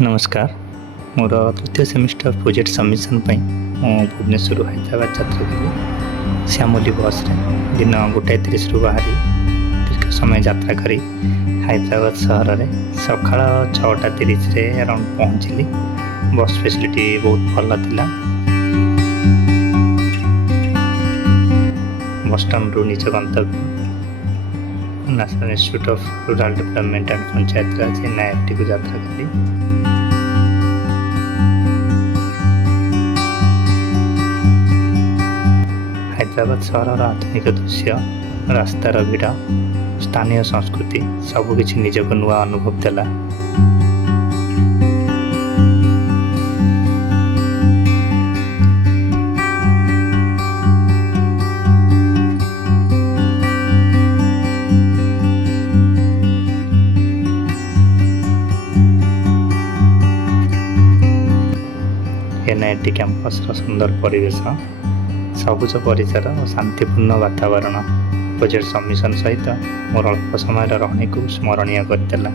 नमस्कार मोर तृतीय semester project submission Bhubaneswar Hyderabad यात्रा कली श्यामली बस रे दिन 1:30 बाहरी दीर्घ समय यात्रा करी हैदराबाद सहर में सका 6:30 अराउंड पहुँचली। बस फैसिलिटी बहुत भल थिला। बस स्टैंड रू निज गंतव्य national institute of rural development and panchayat Raj NIFT को यात्रा करी। हैदराबाद सहर आधुनिक दृश्य, रास्तार भिड़, स्थानीय संस्कृति सबकि निजक नुआ अनुभव देला। NIFT कैंपस सुंदर परिवेश, सबुज परिसर और शांतिपूर्ण वातावरण प्रोजेक्ट सबमिशन सहित मोर अल्प समय रहने को स्मरणीय करदेला।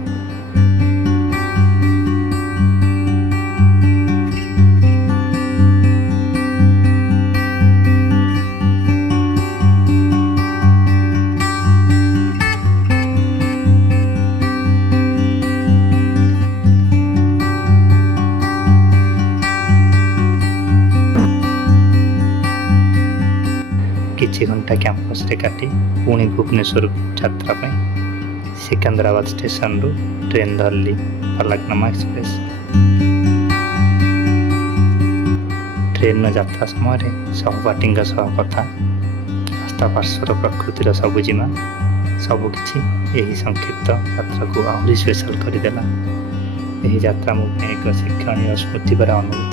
किछि घंटा कैंपस रे काटी पुणी भुवनेश्वर यात्रा सिकंदराबाद स्टेशन रु ट्रेन धरली फलकनुमा एक्सप्रेस। ट्रेन यात्रा समय सहपाठी सह कथा, रास्ता पार्श्वर प्रकृतिर सबुजिमा सबकि यही संक्षिप्त यात्रा को आहरी स्पेशल करदेला। यही यात्रा मो एक शिक्षणीय स्मृति भरा अनुभूति।